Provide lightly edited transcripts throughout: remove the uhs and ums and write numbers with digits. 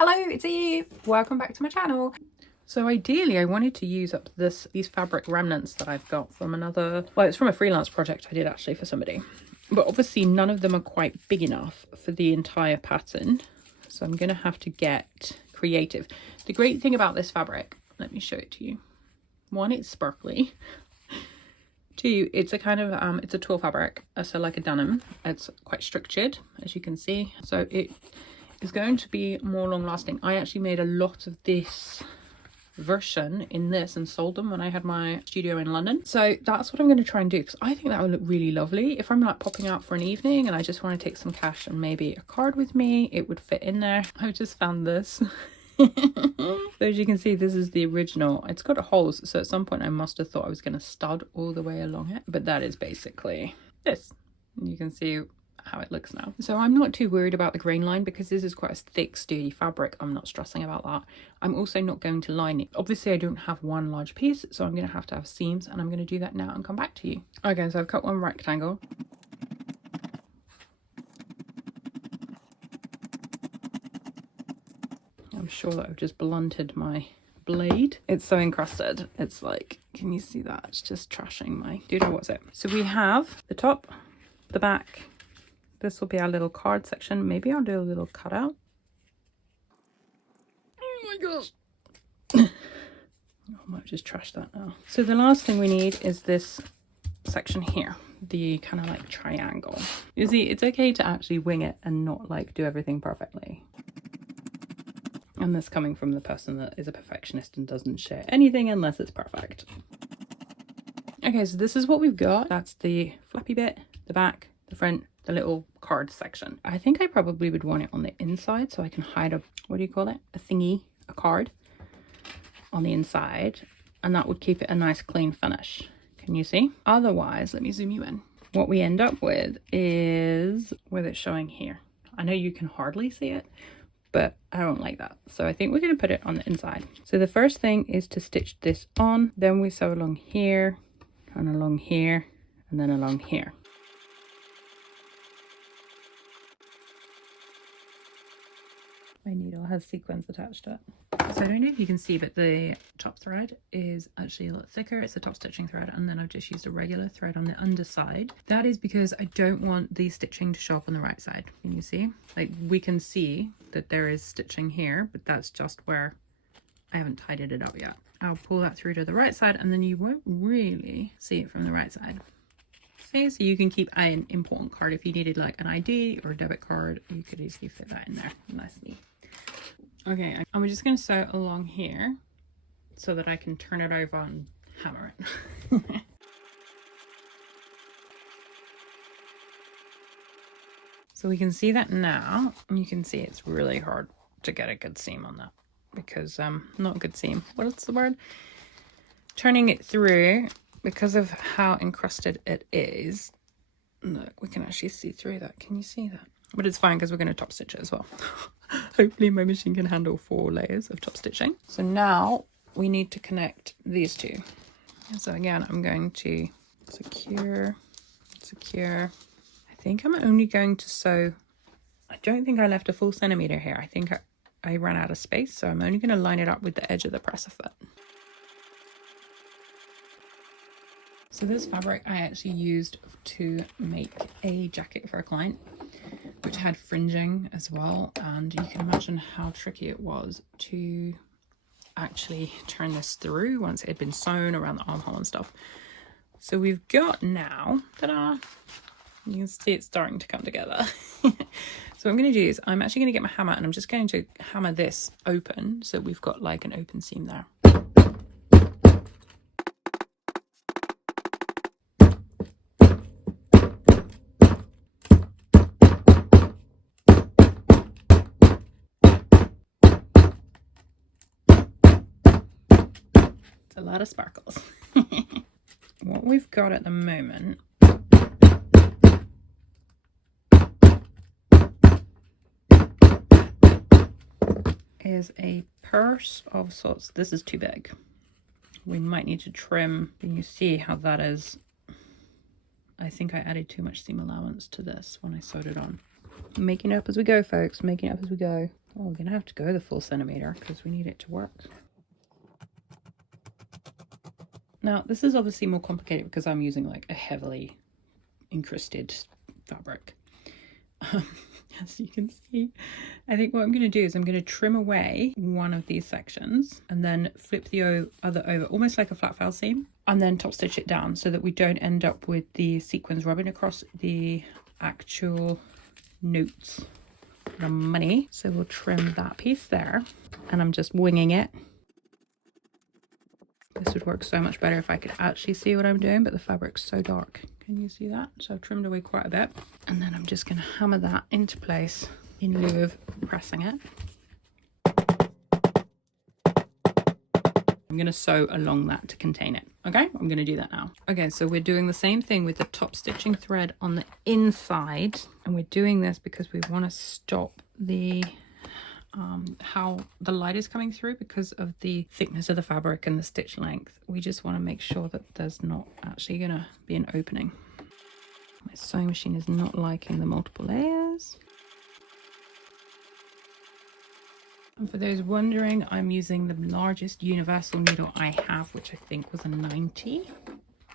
Hello, it's Eve. Welcome back to my channel. So ideally I wanted to use up these fabric remnants that I've got from another, well, it's from a freelance project I did actually for somebody. But obviously none of them are quite big enough for the entire pattern. So I'm going to have to get creative. The great thing about this fabric, let me show it to you. One, it's sparkly. Two, it's a kind of, it's a twill fabric, so like a denim. It's quite structured, as you can see. So it is going to be more long lasting. I actually made a lot of this version in this and sold them when I had my studio in London. So that's what I'm going to try and do, because I think that would look really lovely. If I'm like popping out for an evening and I just want to take some cash and maybe a card with me, it would fit in there. I've just found this. So as you can see, this is the original. It's got holes, so at some point I must have thought I was going to stud all the way along it, but that is basically this. You can see how it looks now. So I'm not too worried about the grain line because this is quite a thick, sturdy fabric. I'm not stressing about that. I'm also not going to line it. Obviously I don't have one large piece, so I'm going to have seams, and I'm going to do that now and come back to you. Okay, so I've cut one rectangle. I'm sure that I've just blunted my blade. It's so encrusted. It's like, can you see that? It's just trashing my doodle. What's it? So we have the top, the back. This will be our little card section. Maybe I'll do a little cutout. Oh my gosh. I might just trash that now. So the last thing we need is this section here, the kind of like triangle. You see, it's okay to actually wing it and not like do everything perfectly. And this coming from the person that is a perfectionist and doesn't share anything unless it's perfect. Okay, so this is what we've got. That's the flappy bit, the back, the front, the little card section. I think I probably would want it on the inside so I can hide a, what do you call it? A thingy, a card on the inside. And that would keep it a nice clean finish. Can you see? Otherwise, let me zoom you in. What we end up with is with it showing here. I know you can hardly see it, but I don't like that. So I think we're going to put it on the inside. So the first thing is to stitch this on. Then we sew along here and along here and then along here. My needle has sequins attached to it. So I don't know if you can see, but the top thread is actually a lot thicker. It's the top stitching thread, and then I've just used a regular thread on the underside. That is because I don't want the stitching to show up on the right side. Can you see? Like, we can see that there is stitching here, but that's just where I haven't tidied it up yet. I'll pull that through to the right side, and then you won't really see it from the right side. Okay, so you can keep an important card if you needed like an ID or a debit card. You could easily fit that in there nicely. Okay, and we're just going to sew along here so that I can turn it over and hammer it. So we can see that now, and you can see it's really hard to get a good seam on that because not a good seam. What's the word? Turning it through, because of how encrusted it is. Look, we can actually see through that. Can you see that? But it's fine because we're going to top stitch it as well. Hopefully my machine can handle 4 layers of top stitching. So now we need to connect these two. So again, I'm going to secure. I think I'm only going to sew, I don't think I left a full centimeter here. I think I ran out of space, so I'm only going to line it up with the edge of the presser foot. So this fabric I actually used to make a jacket for a client, which had fringing as well, and you can imagine how tricky it was to actually turn this through once it had been sewn around the armhole and stuff. So we've got now, ta-da, you can see it starting to come together. So what I'm going to do is I'm actually going to get my hammer, and I'm just going to hammer this open so we've got like an open seam there. A lot of sparkles. What we've got at the moment is a purse of sorts. This is too big. We might need to trim. Can you see how that is? I think I added too much seam allowance to this when I sewed it on. Making it up as we go, folks. Making it up as we go. Oh, we're gonna have to go the full centimeter because we need it to work. Now, this is obviously more complicated because I'm using like a heavily encrusted fabric. As you can see, I think what I'm going to do is I'm going to trim away one of these sections and then flip the other over, almost like a flat fell seam, and then top stitch it down so that we don't end up with the sequins rubbing across the actual notes, the money. So we'll trim that piece there, and I'm just winging it. This would work so much better if I could actually see what I'm doing, but the fabric's so dark. Can you see that? So I've trimmed away quite a bit. And then I'm just going to hammer that into place in lieu of pressing it. I'm going to sew along that to contain it. Okay, I'm going to do that now. Okay, so we're doing the same thing with the top stitching thread on the inside. And we're doing this because we want to stop the how the light is coming through because of the thickness of the fabric and the stitch length. We just want to make sure that there's not actually going to be an opening. My sewing machine is not liking the multiple layers. And for those wondering, I'm using the largest universal needle I have, which I think was a 90.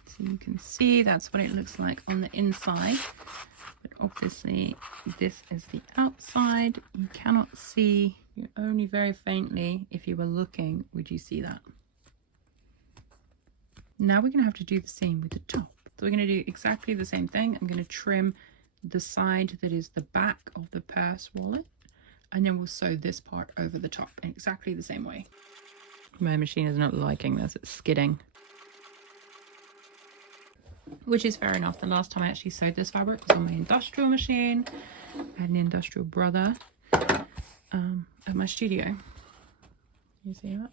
So you can see that's what it looks like on the inside. But obviously this is the outside. You cannot see, only very faintly, if you were looking, would you see that. Now we're going to have to do the same with the top. So we're going to do exactly the same thing. I'm going to trim the side that is the back of the purse wallet, and then we'll sew this part over the top in exactly the same way. My machine is not liking this, it's skidding. Which is fair enough. The last time I actually sewed this fabric was on my industrial machine. I had an industrial brother at my studio. You see that?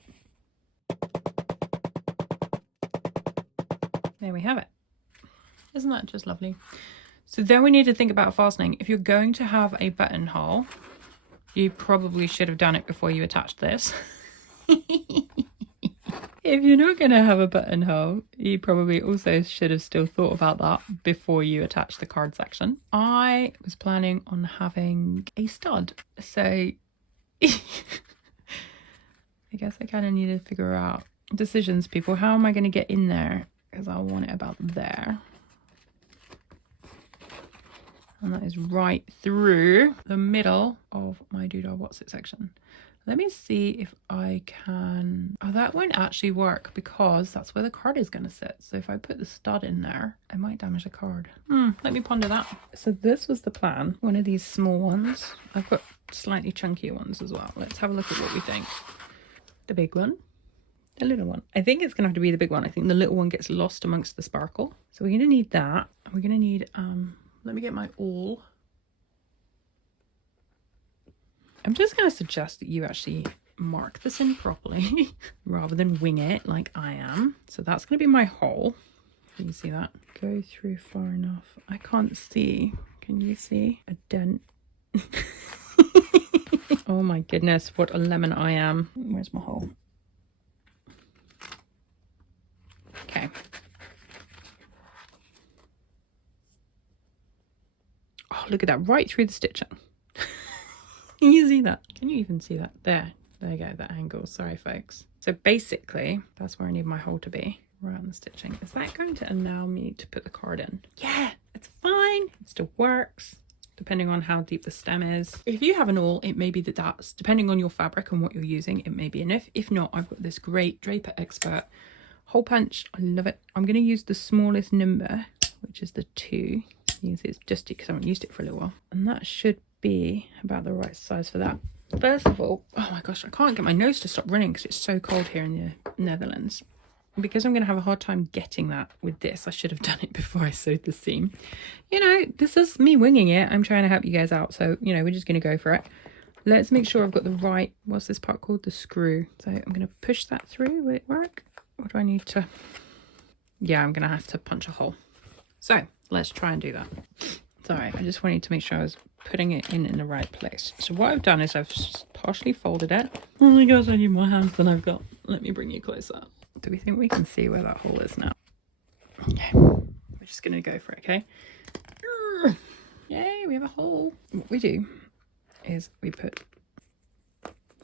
There we have it. Isn't that just lovely? So then we need to think about fastening. If you're going to have a buttonhole, you probably should have done it before you attached this. If you're not going to have a buttonhole, you probably also should have still thought about that before you attach the card section. I was planning on having a stud, so I guess I kind of need to figure out decisions, people. How am I going to get in there? Because I want it about there. And that is right through the middle of my doodah what's it section. Let me see if I can... Oh, that won't actually work because that's where the card is going to sit. So if I put the stud in there, I might damage the card. Let me ponder that. So this was the plan. One of these small ones. I've got slightly chunkier ones as well. Let's have a look at what we think. The big one. The little one. I think it's going to have to be the big one. I think the little one gets lost amongst the sparkle. So we're going to need that. We're going to need... let me get my awl. I'm just going to suggest that you actually mark this in properly rather than wing it like I am. So that's going to be my hole. Can you see that? Go through far enough. I can't see. Can you see? A dent. Oh my goodness, what a lemon I am. Where's my hole? Okay. Oh, look at that, right through the stitching. Can you see that? Can you even see that? There you go, that angle. Sorry, folks. So basically, that's where I need my hole to be, right on the stitching. Is that going to allow me to put the card in? Yeah, it's fine. It still works, depending on how deep the stem is. If you have an awl, it may be that that's, depending on your fabric and what you're using, it may be enough. If not, I've got this great Draper Expert hole punch. I love it. I'm going to use the smallest number, which is the 2. Use it just because I haven't used it for a little while, and that should be about the right size for that. First of all, oh my gosh, I can't get my nose to stop running because it's so cold here in the Netherlands. Because I'm going to have a hard time getting that with this, I should have done it before I sewed the seam. You know, this is me winging it. I'm trying to help you guys out, so you know, we're just going to go for it. Let's make sure I've got the right, what's this part called? The screw. So I'm going to push that through. Will it work? Or do I need to? Yeah, I'm going to have to punch a hole. So let's try and do that. Sorry, I just wanted to make sure I was putting it in the right place. So what I've done is I've partially folded it. Oh my gosh, I need more hands than I've got. Let me bring you closer. Do we think we can see where that hole is now? Okay, we're just going to go for it, okay? Yay, we have a hole. What we do is we put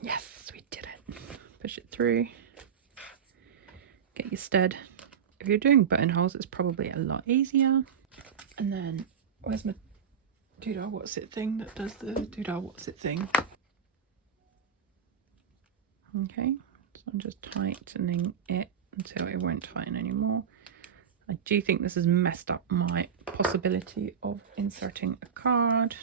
Yes, we did it. Push it through. Get your stud. If you're doing buttonholes, it's probably a lot easier. And then, where's my doodah what's it thing that does the doodah what's it thing? Okay, so I'm just tightening it until it won't tighten anymore. I do think this has messed up my possibility of inserting a card.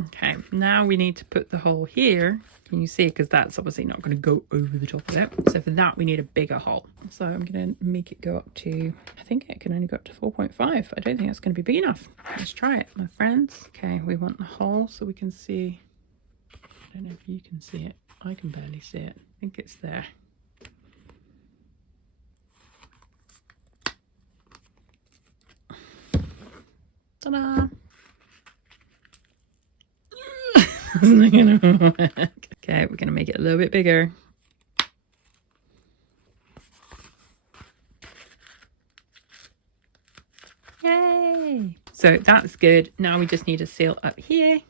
Okay, now we need to put the hole here. Can you see? Because that's obviously not going to go over the top of it. So for that, we need a bigger hole. So I'm going to make it go up to, I think it can only go up to 4.5. I don't think that's going to be big enough. Let's try it, my friends. Okay, we want the hole so we can see. I don't know if you can see it. I can barely see it. I think it's there. Ta-da! Not gonna work. Okay, we're gonna make it a little bit bigger. Yay! So that's good. Now we just need to seal up here.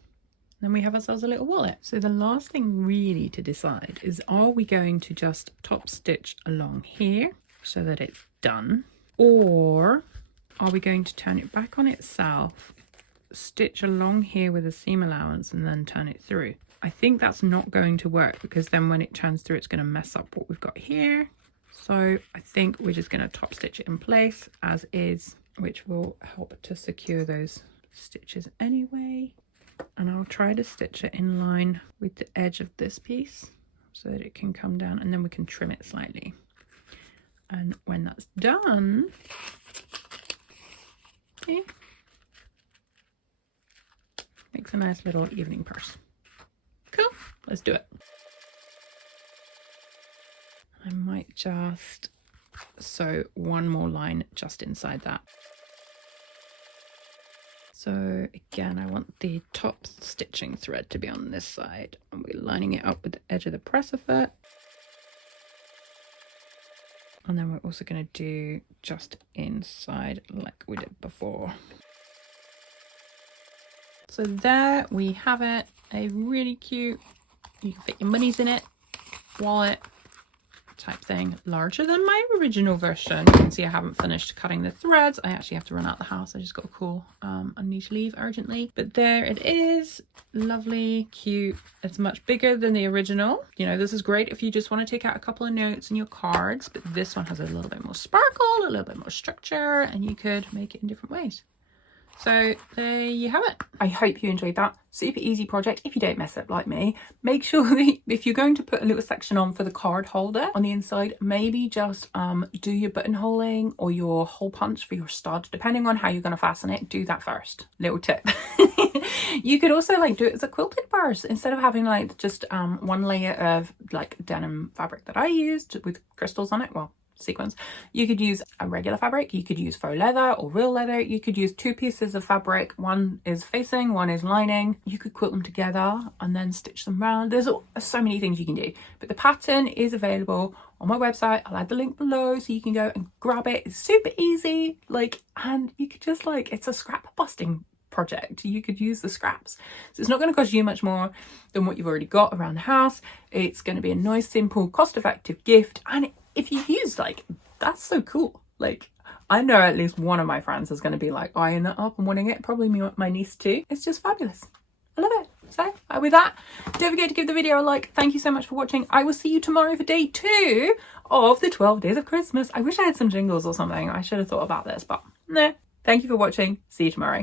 Then we have ourselves a little wallet. So the last thing really to decide is, are we going to just top stitch along here so that it's done? Or are we going to turn it back on itself, stitch along here with a seam allowance and then turn it through? I think that's not going to work, because then when it turns through, it's going to mess up what we've got here. So I think we're just going to top stitch it in place as is, which will help to secure those stitches anyway. And I'll try to stitch it in line with the edge of this piece so that it can come down, and then we can trim it slightly. And when that's done, okay, makes a nice little evening purse. Cool, let's do it. I might just sew one more line just inside that. So again, I want the top stitching thread to be on this side, and we're lining it up with the edge of the presser foot. And then we're also going to do just inside like we did before. So there we have it, a really cute, you can fit your monies in it, wallet type thing, larger than my original version. You can see I haven't finished cutting the threads. I actually have to run out the house. I just got a call. I need to leave urgently, but there it is. Lovely, cute. It's much bigger than the original. You know, this is great if you just want to take out a couple of notes in your cards, but this one has a little bit more sparkle, a little bit more structure, and you could make it in different ways. So there you have it. I hope you enjoyed that. Super easy project. If you don't mess up like me, make sure that if you're going to put a little section on for the card holder on the inside, maybe just do your buttonholing or your hole punch for your stud, depending on how you're going to fasten it. Do that first. Little tip. You could also like do it as a quilted purse instead of having like just one layer of like denim fabric that I used with crystals on it. Well, sequins. You could use a regular fabric, you could use faux leather or real leather, you could use two pieces of fabric, one is facing, one is lining. You could quilt them together and then stitch them around. There's so many things you can do, but the pattern is available on my website. I'll add the link below so you can go and grab it. It's super easy, like, and you could just like, it's a scrap busting project. You could use the scraps, so it's not going to cost you much more than what you've already got around the house. It's going to be a nice, simple, cost-effective gift, and if you use, like, that's so cool. Like, I know at least one of my friends is going to be like eyeing that up and wanting it, probably my niece too. It's just fabulous. I love it. So with that, don't forget to give the video a like. Thank you so much for watching. I will see you tomorrow for day 2 of the 12 days of Christmas. I wish I had some jingles or something. I should have thought about this, but no. Thank you for watching. See you tomorrow.